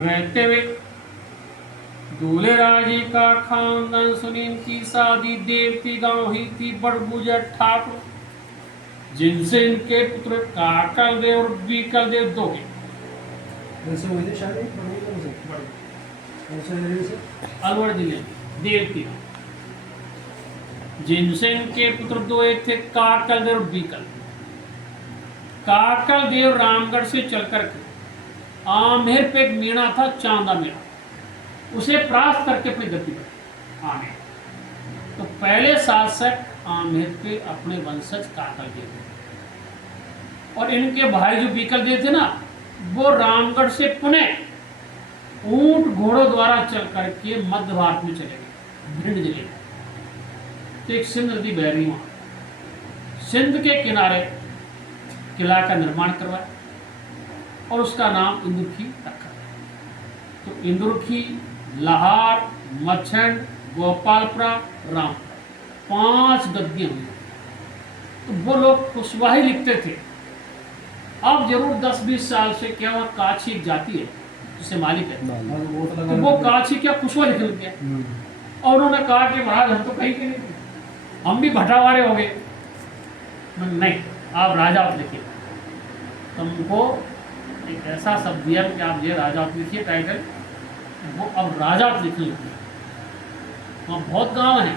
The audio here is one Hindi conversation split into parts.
रहते हुए दूल्हे राजी का खानदान सुनील की शादी देवती गांव ही थी बड़गुजर ठाकुर, जिनसे इनके पुत्र काकल देव और बीकल देव दो हैं। अलवर जिले देवती, जिनसे इनके पुत्र दो एक थे काकल देव और बीकल। काकल देव रामगढ़ से चलकर के आमेर पे एक मीणा था, चांदा मीणा, उसे प्राप्त करके अपनी गति पर आमेर। तो पहले शासक आमेर पे अपने वंशज काकल देव थे, और इनके भाई जो बीकल देव थे ना, वो रामगढ़ से पुणे ऊंट घोड़ों द्वारा चल करके मध्य भारत में चले गए, भिंड जिले में। तो एक सिंध नदी बह रही, वहां सिंध के किनारे किला का निर्माण करवाया और उसका नाम इंदुरखी रखा। तो इंदुरखी, लाहौर, मच्छंड, गोपालपुरा, रामपुरा, 5 गद्दियां हुई। तो वो लोग कुशवाही लिखते थे। अब जरूर 10-20 साल से क्या हुआ, काछी एक जाति है जिसे मालिक है, तो वो काछी क्या कुशवा लिख गया, और उन्होंने कहा कि महाराज हम तो कहीं के नहीं, हम भी भटावारे हो गए। नहीं, आप राजा आप लिखिए, तुमको एक ऐसा शब्द दिया कि आप ये राजा लिखिए टाइटल, वो अब राजा लिखने लगे। वहाँ बहुत गांव हैं,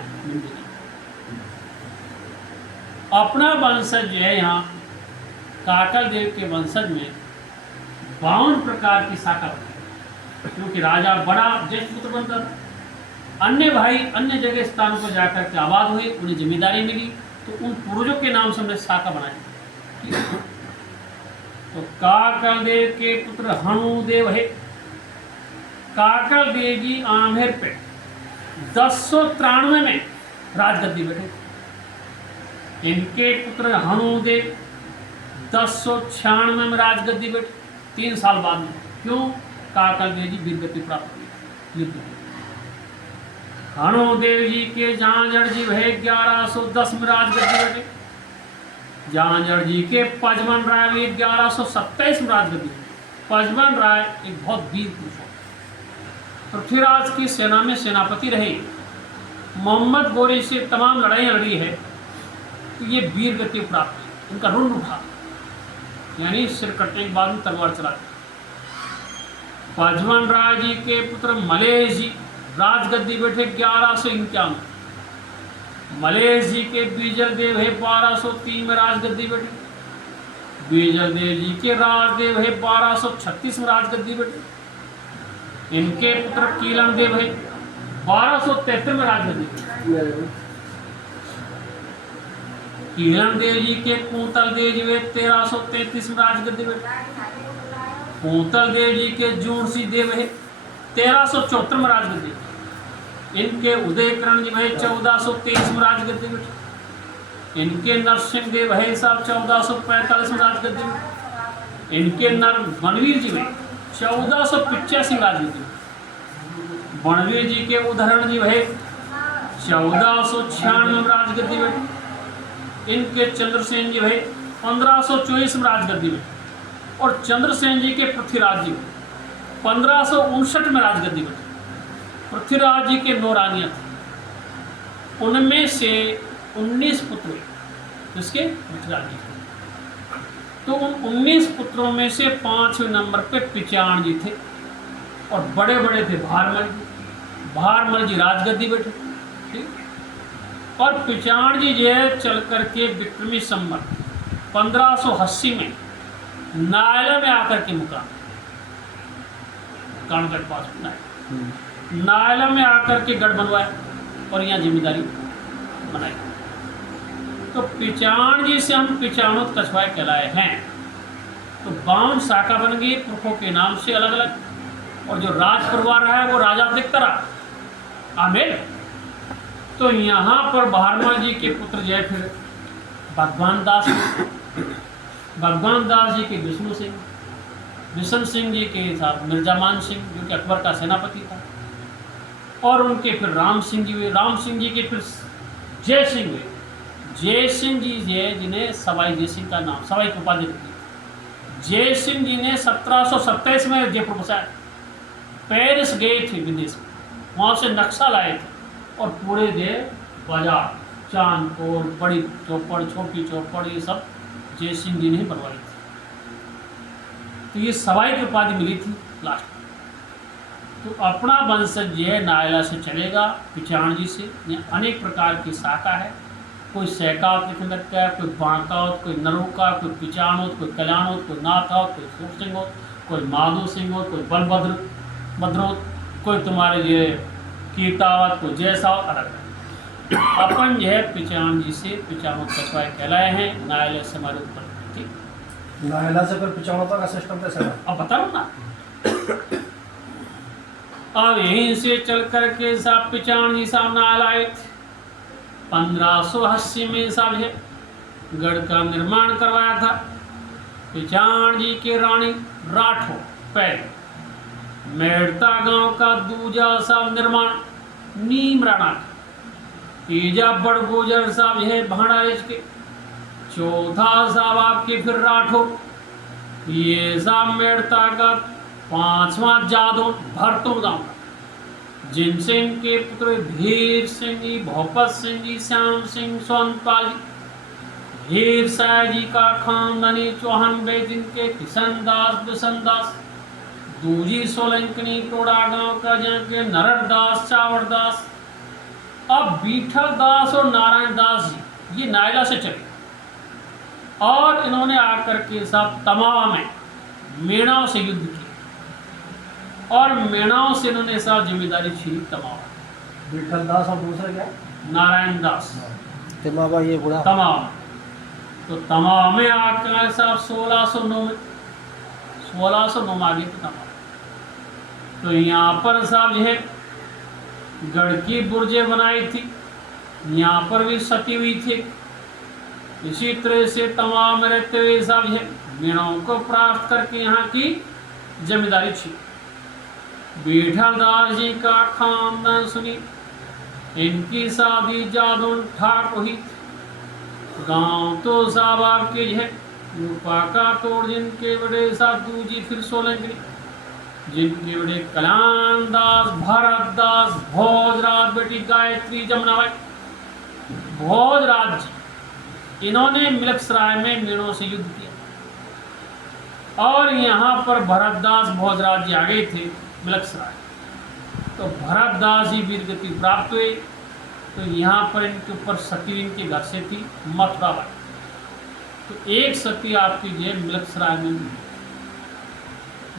अपना वंशज जो है यहाँ काकल देव के वंशज में 52 प्रकार की शाखा बनी, क्योंकि राजा बड़ा ज्येष्ठ पुत्र बनता था। अन्य भाई अन्य जगह स्थानों पर जाकर के आबाद हुए, उन्हें जिम्मेदारी मिली, तो उन पूर्वजों के नाम से हमने शाखा बनाई। तो काकल देव के पुत्र हनुदेव है। काकल देव जी आमेर पे 1093 में राजगद्दी बैठे। इनके पुत्र हनुदेव 1096 में राजगद्दी बैठे, 3 साल बाद में। क्यों? काकल देव जी वीरगति प्राप्त हुई युद्ध में। हनुदेव जी के झांझड़ जी है 1110 में राजगद्दी बैठे। झांझड़ जी के पचमन राय भी 1127 में राजगद्दी। पचमन राय एक बहुत वीर पुरुष है, पृथ्वीराज की सेना में सेनापति रहे, मोहम्मद गोरी से तमाम लड़ाइयाँ लड़ी है, तो ये वीर गति प्राप्त है। इनका रुंड उठा, यानी सिर कटने के बाद में तलवार चलाते। पचमन राय जी के पुत्र मलेश जी राजगद्दी बैठे 1151। मलेश जी के बीजल देव है 1203 में राजगद्दी बैठे। बीजल देव जी के राजदेव है 1236 में राजगद्दी बैठे। इनके पुत्र कीलन देव है 1273 में राजगद्दी बैठे। कीलन देव जी के कुंतल देव जी है 1333 में राजगद्दी बैठे। कुंतल देव जी के जूणसी देव है 1374 में राजगद्दी। इनके उदयकरण जी है 1423 में राजगद्दी बैठे। इनके नरसिंह देव है साहब 1445 में राजगद्दी बैठे। इनके नर बनवीर जी में 1485 राजगद्दी। बनवीर जी के उदाहरण जी है 1496 में राजगद्दी बैठे। इनके चंद्रसेन जी है 1524 में राजगद्दी में, और चंद्रसेन जी के पृथ्वीराज जी 1559 में राजगद्दी बैठे। पृथ्वीराज जी के 9 रानियाँ थी, उनमें से 19 पुत्र हुए, जिसके पृथ्वीराज जी थे। तो उन 19 पुत्रों में से 5वें नंबर पे पिचाण जी थे, और बड़े बड़े थे भारमल जी। भारमल जी राजगद्दी बैठे, ठीक। और पिचाण जी जो है चल करके विक्रमी संवत 1580 में नायला में आकर के मुकाम, कानगढ़ पास नायला में आकर के गढ़ बनवाया और यहाँ जिम्मेदारी बनाई। तो पिचाण जी से हम पिचाणोत कछवाए कहलाए हैं। तो 52 शाखा बन गई पुरखों के नाम से अलग अलग, और जो राज परिवार रहा है वो राजा दिखता रहा आमेर। तो यहाँ पर भारमल जी के पुत्र जो है फिर भगवान दास, भगवान दास जी के विष्णु सिंह, बिशन सिंह जी के साथ मिर्जामान सिंह जो कि अकबर का सेनापति था, और उनके फिर राम सिंह जी हुए। राम सिंह जी के फिर जय सिंह हुए। जय सिंह जी जिन्हें सवाई जय सिंह का नाम, सवाई की उपाधि रखी। जय सिंह जी ने 1727 में जयपुर बसाया, पेरिस गए थे विदेश में, वहाँ से नक्शा लाए थे और पूरे दे बाजार चांदपुर बड़ी चौपड़ छोटी चौपड़ ये सब जय सिंह जी ने बनवाई थी। तो ये सवाई की उपाधि मिली थी लास्ट में। तो अपना वंशज जो है नायला से चलेगा, पिचाण जी से। यहाँ अनेक प्रकार की शाखा है, कोई सैकावत लिखनक का, कोई बांकावत, कोई नरोका, कोई पिचाणोत, कोई कल्याणोत, कोई नाथावत, कोई सूर सिंह, कोई माधो सिंह, कोई बलभद्र भद्रोत, कोई तुम्हारे ये कीर्तावत, कोई जैसावत, अलग है। अपन जो है पिचाण जी से पिचाणोत कछवाए कहलाए हैं, नायला से हमारे ऊपर। ठीक, नायला से फिर पिछौता का सिस्टम कैसे है? अब बता रहा हूँ ना। अब यहीं से चल करके साहब पिचाण जी साहब नायला आए थे। 1580 में साहब है गढ़ का निर्माण करवाया था पिचाण जी के रानी राठौर पहले। मेड़ता गांव का दूजा साहब निर्माण नीम राणा का। तीजा बड़गोजर साहब है भाड़ारेज के। चौथा साहब आपके फिर राठौर, ये साहब मेड़ता का। पांचवा जादव भरतुम गांव का, जिनसे इनके पुत्र धीर सिंह जी, भोपत सिंह जी, श्याम सिंह, सोनपाल जी, हीर साय जी का खानदानी चौहान बेद इनके किशन दास, बिशन दास, दूजी सोलंकनी टोड़ा गांव का, जहाँ के नरड़ दास, चावड़ दास। अब बीठल दास और नारायण दास जी ये नायला से चले और इन्होंने आकर के साहब तमावा में मेणाओं से युद्ध किया और मेणाओं से इन्होंने साहब जिम्मेदारी छीनी तमावा। विठल दास और दूसरा क्या? नारायण दास तमावा, ये बुढ़ा तमावा। तो तमावा में आकर साहब 1609 में 1609 में आगे तो तमावा। तो यहाँ पर साहब जो है गढ़ की बुर्जें बनाई थी, यहाँ पर भी सटी हुई थी। इसी तरह से तमाम में रहते हुए साहब जो है मेणाओं को प्राप्त करके यहाँ की जिम्मेदारी थी। बीठल दास जी का खानदान सुनी, इनकी शादी जादौन ठाक हुई। गांव तो साहब आपके जो है रूपा का तोड़, जिनके बड़े साहब दूजी फिर सोलंकनी, जिनके बड़े कल्याण दास, भरत दास, भोजराज बेटी गायत्री जमुनाबाई। भोजराज जी इन्होंने मिलकसराय में मेणों से युद्ध किया और यहाँ पर भरतदास भोजराज जी आ गए थे मिलकसराय। तो भरतदास जी वीरगति प्राप्त हुए। तो यहाँ पर इनके ऊपर सती इनके घर से थी मथुराबाई। तो एक सती आपकी जो मिलकसराय में मिली।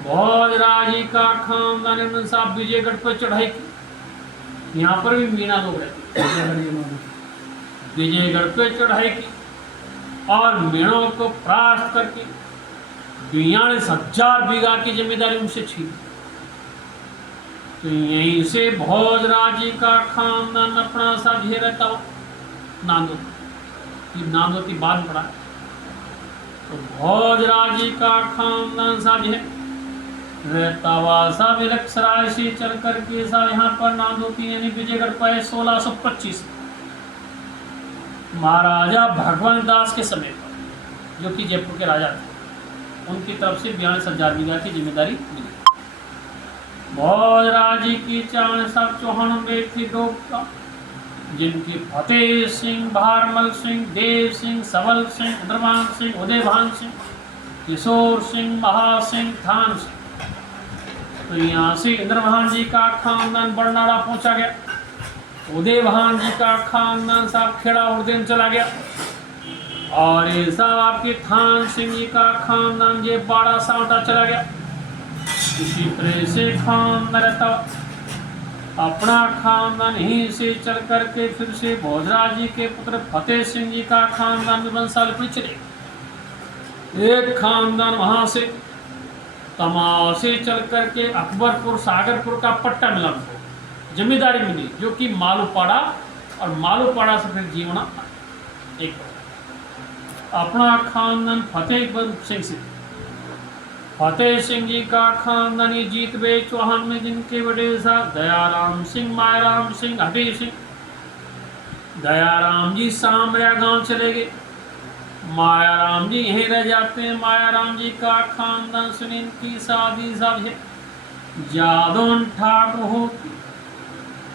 भोजराज जी का खानदान साहब विजयगढ़ पर चढ़ाई की। यहाँ पर भी मीणा लोग रहते, विजयगढ़ पे चढ़ाई की और मेणों को परास्त करके 42,000 बीघा की जिम्मेदारी उनसे छीनी। तो यहीं से भोजराज जी का खानदान अपना सा ये रहता हो नांदोती, नांदोती बाद पड़ा। तो भोजराज जी का खानदान सा है रहता हुआ सा मिलकसराय से चल करके सा यहाँ पर नांदोती यानी विजयगढ़ पाए 1625 महाराजा भगवंत दास के समय पर, जो कि जयपुर के राजा थे, उनकी तरफ से 42,000 बीघा की जिम्मेदारी मिली। भोजराज जी की चाण साहब चौहान बेट थी दो का, जिनकी फतेह सिंह, भारमल सिंह, देव सिंह, सबल सिंह, इंद्रमान सिंह, उदयभान सिंह, किशोर सिंह, महासिंह, थान सिंह। तो यहाँ से इंद्रभान जी का खानदान बरनाला पहुंचा गया। उदयभान जी का खानदान साहब खेड़ा उर्देन चला गया और ये साहब आपके थान सिंह जी का खानदान ये बाड़ा सावटा चला गया। इसी तरह से खानदान रहता अपना खानदान ही से चल करके फिर से भोजराज जी के पुत्र फतेह सिंह जी का खानदान में वंशावली चले। एक खानदान वहां से तमाव से चल करके अकबरपुर सागरपुर का पट्टा मिला, जिम्मेदारी मिली, जो कि मालूपाड़ा और मालूपाड़ा से फिर जीवना एक अपना खानदान फतेह सिंह से। फतेह सिंह जी का खानदानी जीत बे चौहान में, जिनके बड़े साहब दयाराम सिंह, मायाराम सिंह, हबी सिंह। दयाराम जी सामरिया गांव चले गए, मायाराम जी यहीं रह जाते हैं। मायाराम जी का खानदान सुनील की शादी साहब है जादोन ठाकुर हो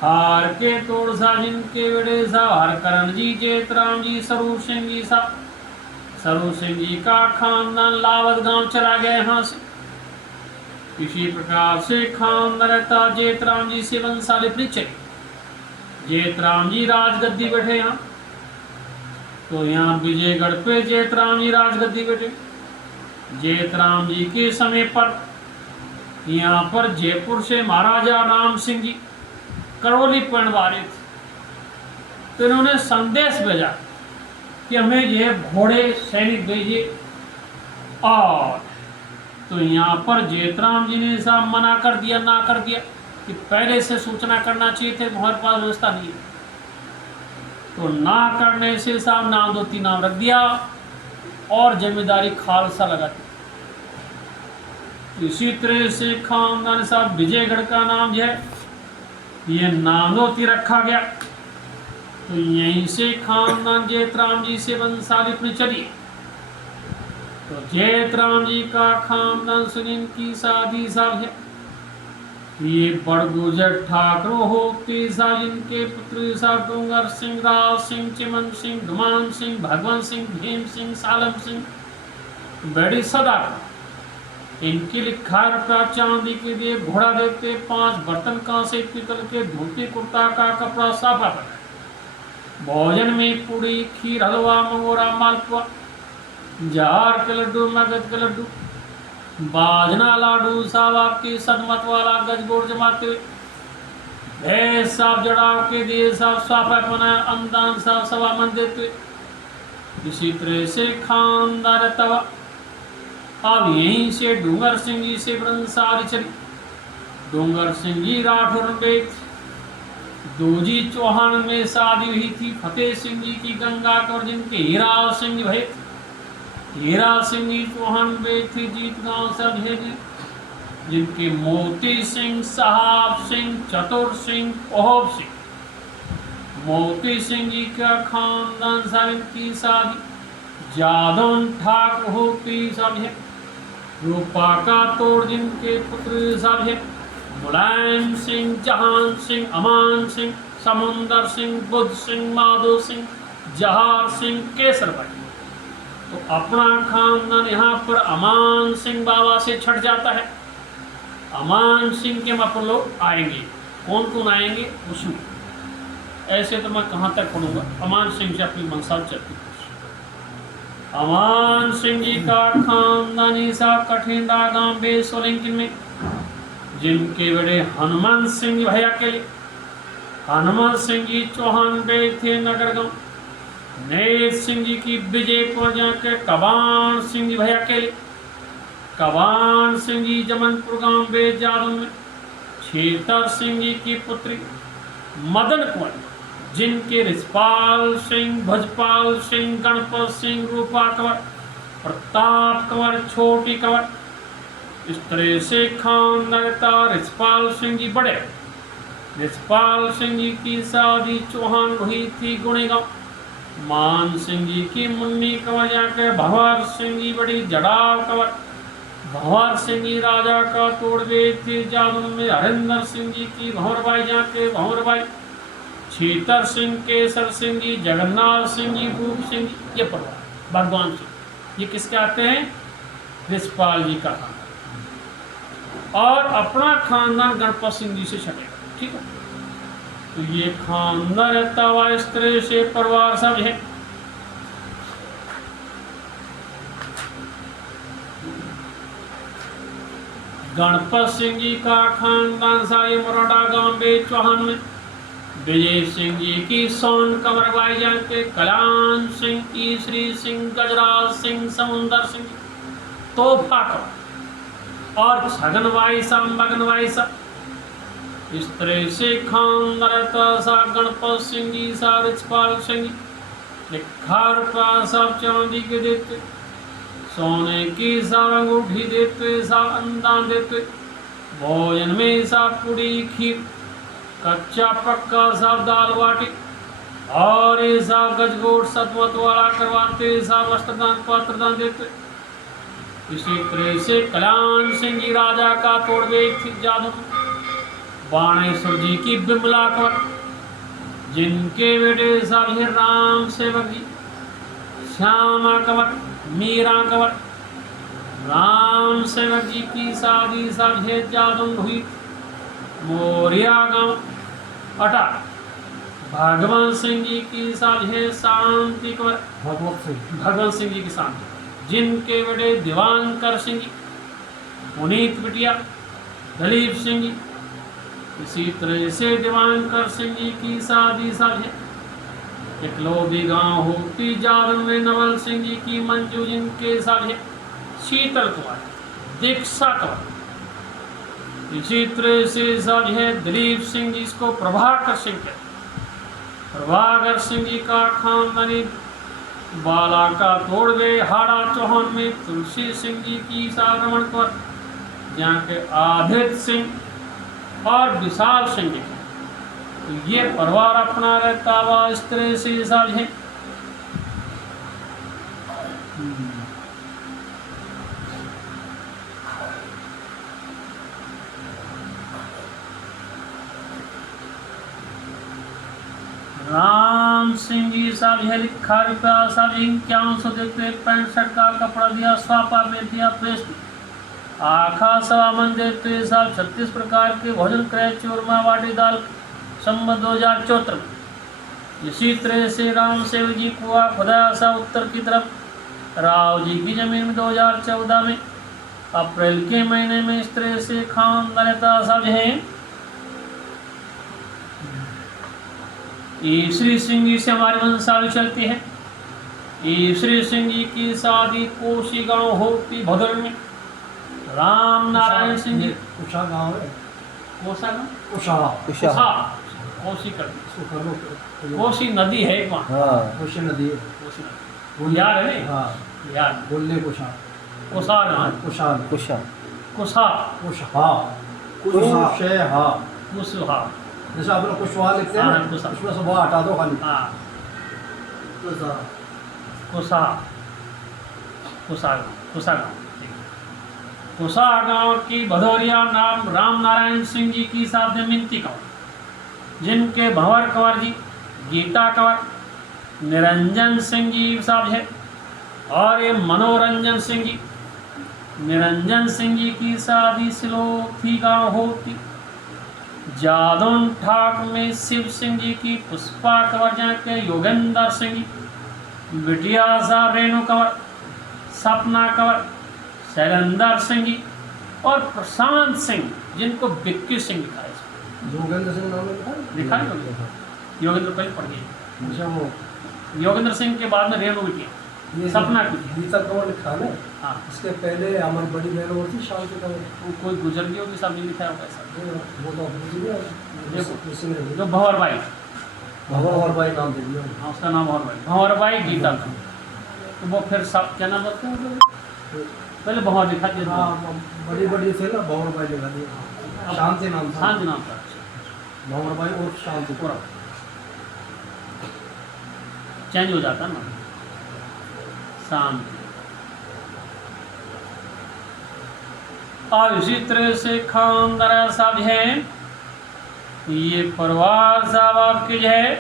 हार के तोड़ सा जिनके बड़े सा हर करण जी जेतराम जी स्वरूप सिंह जी सा स्वरूप सिंह जी का खानदान लावत गांव चला गया यहाँ से। इसी प्रकार से खानदान रहता जेतराम जी से वंशावली परिचय। जेतराम जी राजगद्दी बैठे यहाँ, तो यहाँ विजयगढ़ पे जेतराम जी राजगद्दी बैठे। जेतराम जी के समय पर यहाँ पर जयपुर से महाराजा राम सिंह जी करौली पणवारे थे, तो इन्होंने संदेश भेजा कि हमें यह घोड़े सैनिक भेजिए। और तो यहाँ पर जेतराम जी ने साहब मना कर दिया, ना कर दिया कि पहले से सूचना करना चाहिए थे, हमारे पास व्यवस्था नहीं है। तो ना करने से साहब नाम 2-3 नाम रख दिया और जिम्मेदारी खालसा लगा दी। इसी तरह से खानदान साहब विजयगढ़ का नाम जो है ये नांदोती रखा गया। तो यहीं से खानदान जेतराम जी से वंशावली अपनी चली। तो जेतराम जी का खानदान सुनील की शादी साहब है ये बड़गुजर ठाकुर होते साहब, जिनके पुत्र साहब डूंगर सिंह, राज सिंह, चिमन सिंह, धुमान सिंह, भगवंत सिंह, भीम सिंह, सालम सिंह, बड़ी सदा। इनकी लिखा रुपया चांदी के दिए, घोड़ा देते, 5 बर्तन कांसे पीतल के, धोती कुर्ता का कपड़ा साफा पर। भोजन में पूड़ी, खीर, हलवा, मंगोरा, मालपुआ, जार के लड्डू, मगध के लड्डू, बाजना लाडू साहब आपकी सदमत वाला गजगोड़ जमाते हुए, भैंस साहब जड़ाव के दिए साहब साफा बनाया, अनुदान साहब सवा मन देते हुए। इसी तरह से खानदान तवा। अब यहीं से डूंगर सिंह जी से वंशावली चली। डूंगर सिंह जी राठौर बेट, दोजी चौहान में शादी हुई थी फतेह सिंह जी की गंगा कौर, जिनके हीरा सिंह जी भय। हीरा सिंह जी चौहान बेट थी जीत गांव से भेजे, जिनके मोती सिंह, साहब सिंह, चतुर सिंह, ओहब सिंह। मोती सिंह जी का खानदान साहब की शादी जादौन ठाकुर होती सब है। रूपा का तोड़ जिनके पुत्र सब है मुलायम सिंह, जहान सिंह, अमान सिंह, समुंदर सिंह, बुद्ध सिंह, माधो सिंह, जहार सिंह, केसर भाई। तो अपना खानदान यहाँ पर अमान सिंह बाबा से छट जाता है। अमान सिंह के वहाँ पर लोग आएंगे, कौन कौन आएंगे उसमें, ऐसे तो मैं कहाँ तक पढ़ूंगा। अमान सिंह से अपनी मनसा चलती। अमान सिंह जी का खानदानी साहब कठिंडा गांव बे सोलंकी में, जिनके बड़े हनुमान सिंह भैया के लिए। हनुमान सिंह जी चौहान बे थे नगर गांव। नेत सिंह जी की विजयपुर जाके कबान सिंह जी भैया के लिए। कबान सिंह जी जमनपुर गांव बे जादू में। छेतर सिंह जी की पुत्री मदन कुंवर, जिनके रिछपाल सिंह, भजपाल सिंह, गणपत सिंह, रूपा कंवर, प्रताप कंवर, छोटी कंवर। इस तरह से खानदान रिछपाल सिंह जी बड़े। रिछपाल सिंह जी की शादी चौहान हुई थी गुणेगांव। मान सिंह जी की मुन्नी कंवर जाके भंवर सिंह जी बड़ी जड़ाव कंवर। भंवर सिंह जी राजा का तोड़ बेच थी जादू में। हरिंदर सिंह जी की भंवर बाई जाके भंवर बाई। छीतर सिंह, केसर सिंह जी, जगन्नाथ सिंह जी, भूप सिंह जी, ये परिवार भगवान सिंह, ये किसके आते हैं? रिछपाल जी का खानदान। और अपना खानदान गणपत सिंह जी से छटेगा, ठीक है। तो ये खानदान रहता हुआ इस तरह से परिवार सब है। गणपत सिंह जी का खानदान सारे मोरडा गांव बे चौहान में। विजय सिंह जी की सोन कंवर बाई जाके कल्याण सिंह, ईश्वरी सिंह, गजराज सिंह, समुंदर सिंह, तोहफा कंवर और छगनबाई सा, मगनबाई सा। इस तरह से खानदान सा गणपत सिंह जी सा रिछपाल सिंह जी लिखा रुपया सब चांदी के देते, सोने की सा अंगूठी देते, सा अनुदान देते। भोजन में सा पूड़ी, खीर, कच्चा पक्का सब दाल बाटी और ये सब गजगोट सतवत वाला करवाते, सब वस्त्रदान पात्रदान देते। इसी तरह से कल्याण सिंह जी राजा का तोड़वे थी जादू, बाणेश्वर जी की बिमला कंवर, जिनके बेटे सब है राम सेवक जी, श्यामा कंवर, मीरा कंवर। राम सेवक जी की शादी सब है जादू हुई मोरिया गांव अटा। भगवान सिंह जी की शादी है शांति कंवर, भगवंत सिंह जी की शादी, जिनके बेटे दिवानकर सिंह जी, पुनीत बिटिया दलीप सिंह जी। इसी तरह से दिवानकर सिंह जी की शादी सब है इकलौती गांव होती जादन में नवल सिंह जी की मंजू, जिनके सब है शीतल कुमार, दीक्षा कंवर। इसी तरह से सब है दलीप सिंह जी, इसको प्रभाकर सिंह के, प्रभाकर सिंह जी का खानदानी बाला का तोड़वे हाड़ा चौहान में तुलसी सिंह जी की सारमण कंवर, जहाँ के आदित्य सिंह और विशाल सिंह जी। तो ये परिवार अपना रहता हुआ इस तरह से सब है। राम सिंह जी साहब है लिखा रुपया साहब 51 देखते 65 का कपड़ा दिया, स्वापा में दिया पेस्ट, आखा सवा मन देते साहब 36 प्रकार के भोजन क्रय चूरमा वाटी दाल संबत 2074 में। इसी तरह से राम सेवक जी कुआ खुदा सा उत्तर की तरफ राव जी की जमीन में 2014 में अप्रैल के महीने में इस तरह से खानदान सब है। ईश्वरी सिंह जी से हमारी वंशावली चलती है। ईश्वरी सिंह जी की शादी कोसी गांव होती भदर में। राम नारायण सिंह जी उषा गांव है, कोसा गांव उषा कोसा कोसी कर कोसी नदी है एक वहाँ, कोसी नदी है, कोसी नदी याद है नहीं? हाँ याद बोलने कुशा कोसा गांव कुशा कोसा कुशा कुशहा जैसे आप लोग कुशवाहा लिखते हैं ना, कुशा। उसमें से वह हटा दो खाली। हाँ कुशा कुसा कुसा कुसा गांव कुसा गांव की भदौरिया नाम राम नारायण सिंह जी की साथ में मिनती कंवर, जिनके भंवर कंवर जी, गीता कंवर, निरंजन सिंह जी साहब है और ये मनोरंजन सिंह जी। निरंजन सिंह जी की शादी सिलोथी गांव होती। जादौन ठाक में शिव सिंह जी की पुष्पा कंवर, जहाँ के योगेंद्र सिंह जी, बिटिया साहब रेणु कंवर, सपना कंवर, शैलेंद्र सिंह जी और प्रशांत सिंह, जिनको विक्की सिंह लिखा है। योगेंद्र सिंह नाम लिखा है योगेंद्र पहले पढ़ गए। अच्छा वो योगेंद्र सिंह के बाद में रेणु बिटिया ये सपना की। गीता कंवर लिखा है ना, हाँ इसके पहले हमारी बड़ी बहन और थी शांति कंवर, वो कोई गुजर गई होगी, सब नहीं लिखा होगा ऐसा। वो तो भूल गया, इसी में नहीं। जो भंवर बाई, भंवर भाई नाम दे दिया। हाँ उसका नाम भंवर बाई गीता का। तो वो फिर सब क्या नाम रखते हैं पहले भंवर लिखा दिया। हाँ बड़ी बड़ी थे ना, भंवर भाई लिखा दिया, शांति नाम था। शांति नाम था भंवर भाई और शांति पूरा चेंज हो जाता ना, शांति। और इसी तरह से खानदान साहब है, ये परिवार साहब आपके जो है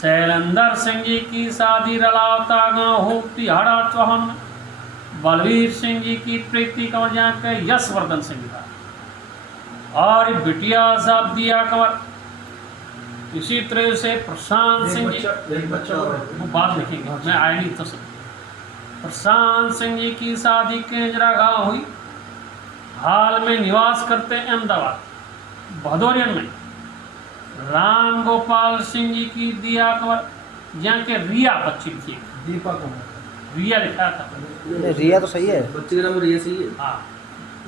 शैलेंद्र सिंह जी की शादी रलावता गांव होती हाड़ा चौहान। बलवीर सिंह जी की प्रीति कंवर, जहाँ के यशवर्धन सिंह जी का, और बिटिया साहब दिया कंवर। इसी तरह से प्रशांत सिंह जी, एक बच्चा और वो बात लिखेंगे, मैं आया नहीं तो सब। प्रशांत सिंह जी की शादी केंजरा गांव हुई, हाल में निवास करते हैं अहमदाबाद भदौरियन में। राम गोपाल सिंह जी की दिया कंवर, जहाँ के रिया बच्ची थी, दीपा कंवर। रिया लिखा था। रिया तो सही है, बच्चे का नाम रिया सही है। हाँ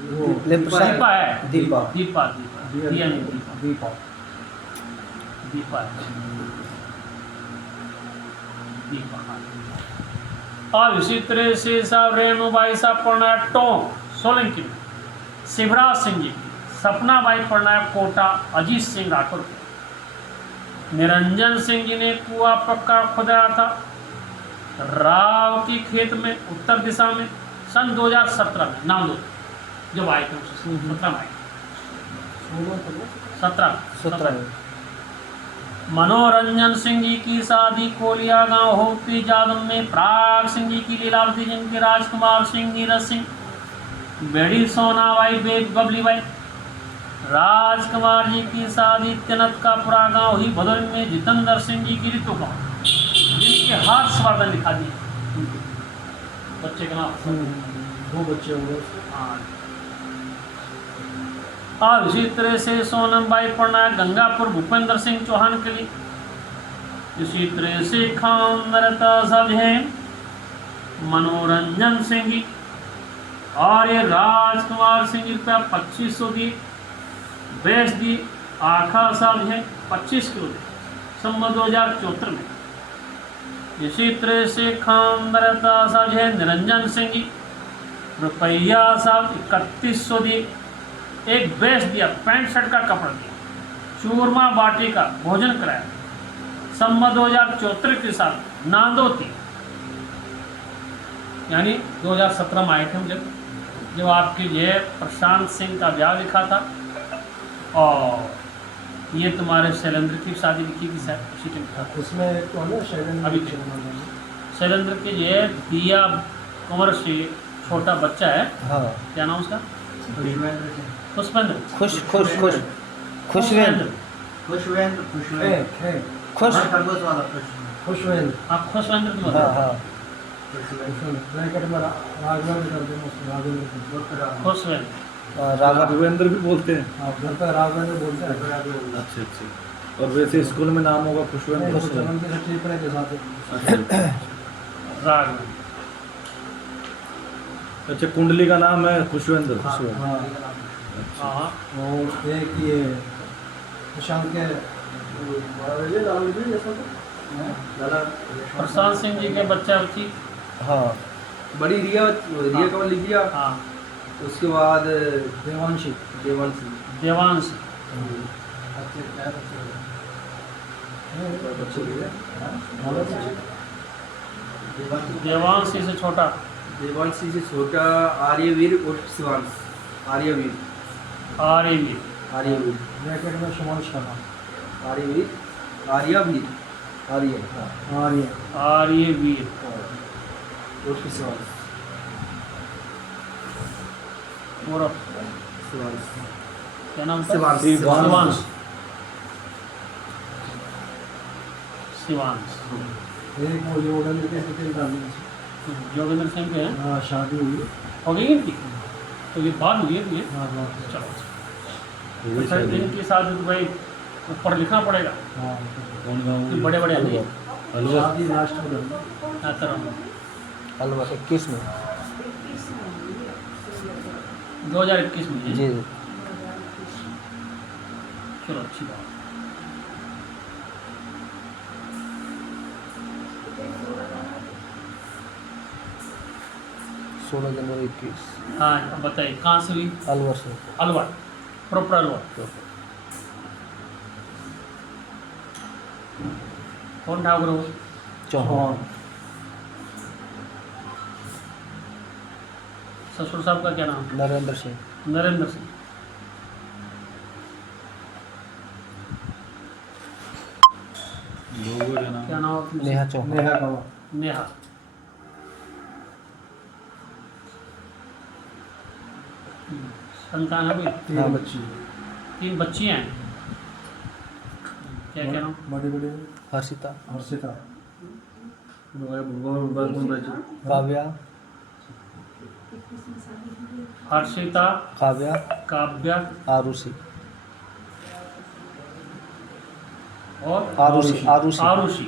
वो दीपा है, दीपा दीपा दीपा रिया नहीं, दीपा दीपा दीपा है, दीपा हाँ। और इसी तरह से साहब रेणुबाई साहब पढ़ना है टोंक सोलंकी में। शिवराज सिंह जी की, सपना बाई पढ़ना है कोटा अजीत सिंह राठौर के। निरंजन सिंह जी ने कुआ पक्का खुदाया था राव की खेत में उत्तर दिशा में। सन 2017 में नांदोद जब आए थे उस 17 में आए 17 मनोरंजन सिंह जी की शादी कोलिया गांव होती जादव में प्राग सिंह जी की लीलावती जिनके राजकुमार सिंह नीरज सिंह बेड़ी सोनाबाई बेग बबली बाई। राजकुमार जी की शादी तिनत का पुरा गांव हुई भदोही में जितेंद्र सिंह जी की ऋतु गांव जिनके हर्षवर्धन लिखा दिए बच्चे का नाम 2 बच्चे हुए। और इसी तरह से सोनमबाई पटनायक गंगापुर भूपेंद्र सिंह चौहान के लिए। इसी तरह से खानदानता सब है मनोरंजन सिंह जी और ये राजकुमार सिंह जी रुपया 2500 दिए। बेच दी आखा साहब है 25 किलो दे संबत 2074 में। इसी तरह से खानदानता साहब है निरंजन सिंह जी रुपया साहब 3100 दिए। एक बेच दिया पैंट शर्ट का कपड़ा दिया चूरमा बाटी का भोजन कराया संबत 2074 के साथ नांदो थी यानी 2017 में आए थे हम जब आपके जय प्रशांत सिंह का ब्याह लिखा था और ये तुम्हारे शैलेंद्र की शादी लिखी थी शायद उसी टाइम था। उसमें तो है ना शैलेंद्र अभी शैलेंद्र के ये दिया कुंवर से छोटा बच्चा है। हाँ क्या नाम उसका पुष्पेंद्र खुशवेंद्र खुशवेंद्र आप खुशवेंद्र की हाँ बात हाँ ब्रैकेट में राघवेंद्र कर देना उसको राघवेंद्र खुशवेंद्र राघवेंद्र भी बोलते हैं। हाँ घर पर राघवेंद्र बोलते हैं। अच्छा अच्छा। और वैसे स्कूल में नाम होगा खुशवेंद्र। जन्म के सर्टिफिकेट के साथ राघवेंद्र। अच्छा कुंडली का नाम है खुशवेंद्र। हाँ हाँ और एक ये प्रशांत के प्रशांत सिंह जी के बच्चा बच्ची। हाँ बड़ी रिया का लिख दिया। हाँ उसके बाद देवांशी देवांश देवांशी से छोटा देवांशी से छोटा आर्यवीर और शिवांश आर्यवीर आर्यवीर ब्रैकेट में सुमांश का नाम आर्यवीर आर्यवीर आर्य आर्यवीर और शिवांश और शिवांश क्या नाम था? शिवांश। शिवांश शिवांश एक वो योगेंद्र के डिटेल डालनी है। जोगिंदर सिंह के हैं हाँ शादी हुई हो गई इनकी तो ये बात हुई है ये हाँ हाँ चलो अच्छा इनकी शादी तो भाई ऊपर लिखना पड़ेगा हाँ कौन गाँव? कि बड़े बड़े आदमी अलवर। शादी लास्ट में करनी। क्या तरह अलवर 21 में 2021 में जी चलो अच्छी बात। सोलह जनवरी 21 हाँ अब बताइए कहाँ से हुई? अलवर से अलवर प्रॉपर अलवर। कौन ठाकुर हो? चौहान ससुर साहब का क्या नाम? नरेंद्र सिंह नरेंद्र सिंह। लोगों का नाम? क्या नाम आपका? नेहा चौहान नेहा कवा नेहा। संतान है भी 3 बच्ची 3 बच्चियाँ हैं। क्या क्या नाम? बड़ी बड़ी हर्षिता हर्षिता काव्या हर्षिता काव्या काव्या आरुषि और आरुषि आरुषि आरुषि।